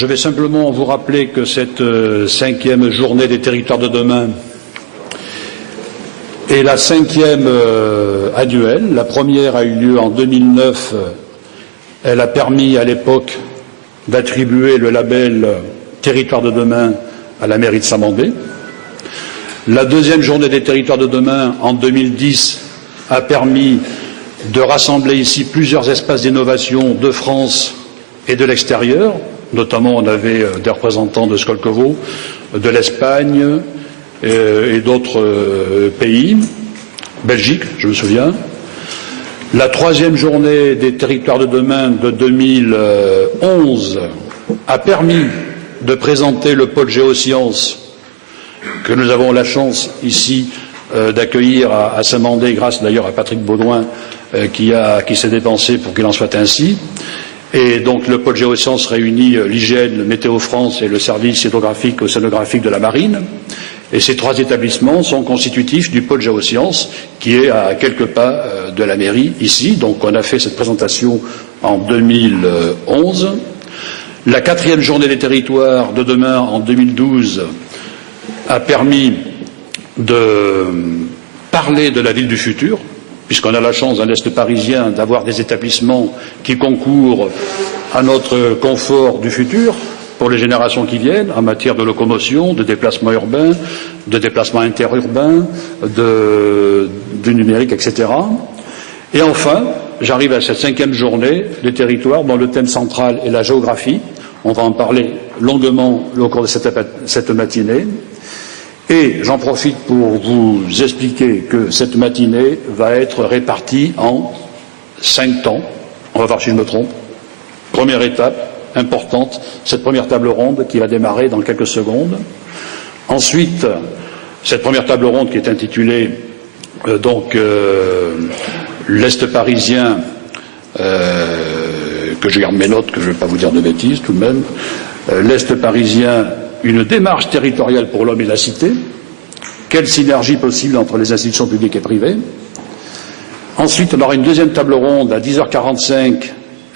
Je vais simplement vous rappeler que cette cinquième journée des territoires de demain est la cinquième annuelle. La première a eu lieu en 2009. Elle a permis à l'époque d'attribuer le label Territoire de demain à la mairie de Saint-Mandé. La deuxième journée des territoires de demain, en 2010, a permis de rassembler ici plusieurs espaces d'innovation de France et de l'extérieur. Notamment, on avait des représentants de Skolkovo, de l'Espagne et d'autres pays, Belgique, je me souviens. La troisième journée des territoires de demain de 2011 a permis de présenter le pôle géosciences que nous avons la chance ici d'accueillir à Saint-Mandé, grâce d'ailleurs à Patrick Baudouin qui s'est dépensé pour qu'il en soit ainsi. Et donc le pôle géosciences réunit l'IGN, Météo France et le service hydrographique océanographique de la marine. Et ces trois établissements sont constitutifs du pôle géosciences qui est à quelques pas de la mairie ici. Donc on a fait cette présentation en 2011. La quatrième journée des territoires de demain en 2012 a permis de parler de la ville du futur, puisqu'on a la chance dans l'Est parisien d'avoir des établissements qui concourent à notre confort du futur pour les générations qui viennent, en matière de locomotion, de déplacement urbain, de déplacement interurbain, du numérique, etc. Et enfin, j'arrive à cette cinquième journée des territoires dont le thème central est la géographie. On va en parler longuement au cours de cette matinée. Et j'en profite pour vous expliquer que cette matinée va être répartie en 5 temps. On va voir si je me trompe. Première étape importante, cette première table ronde qui va démarrer dans quelques secondes. Ensuite, cette première table ronde qui est intitulée l'Est parisien, que je garde mes notes, que je ne vais pas vous dire de bêtises tout de même, l'Est parisien, une démarche territoriale pour l'homme et la cité, quelle synergie possible entre les institutions publiques et privées. Ensuite, on aura une deuxième table ronde à 10h45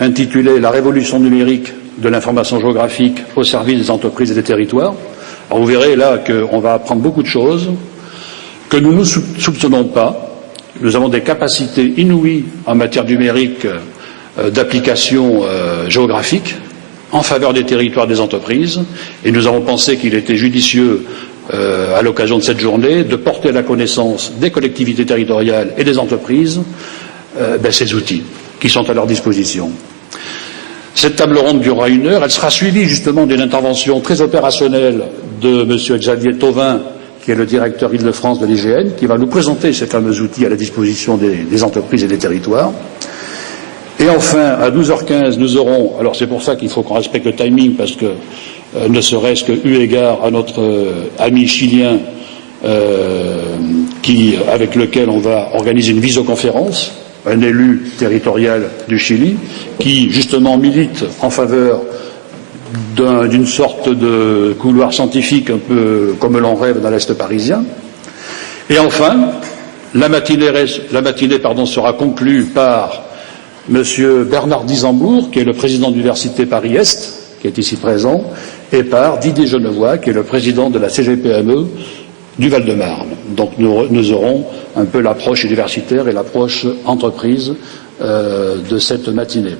intitulée La révolution numérique de l'information géographique au service des entreprises et des territoires. Alors vous verrez là qu'on va apprendre beaucoup de choses que nous ne soupçonnons pas. Nous avons des capacités inouïes en matière numérique d'application géographique en faveur des territoires, des entreprises, et nous avons pensé qu'il était judicieux, à l'occasion de cette journée, de porter à la connaissance des collectivités territoriales et des entreprises ces outils qui sont à leur disposition. Cette table ronde durera 1 heure, elle sera suivie justement d'une intervention très opérationnelle de M. Xavier Thauvin, qui est le directeur Île-de-France de l'IGN, qui va nous présenter ces fameux outils à la disposition des entreprises et des territoires. Et enfin, à 12h15, nous aurons, alors c'est pour ça qu'il faut qu'on respecte le timing, parce que ne serait-ce que eu égard à notre ami chilien avec lequel on va organiser une visioconférence, un élu territorial du Chili, qui justement milite en faveur d'une sorte de couloir scientifique un peu comme l'on rêve dans l'Est parisien. Et enfin, la matinée sera conclue par Monsieur Bernard Disembourg, qui est le président de l'Université Paris-Est, qui est ici présent, et par Didier Genevois, qui est le président de la CGPME du Val-de-Marne. Donc nous aurons un peu l'approche universitaire et l'approche entreprise de cette matinée.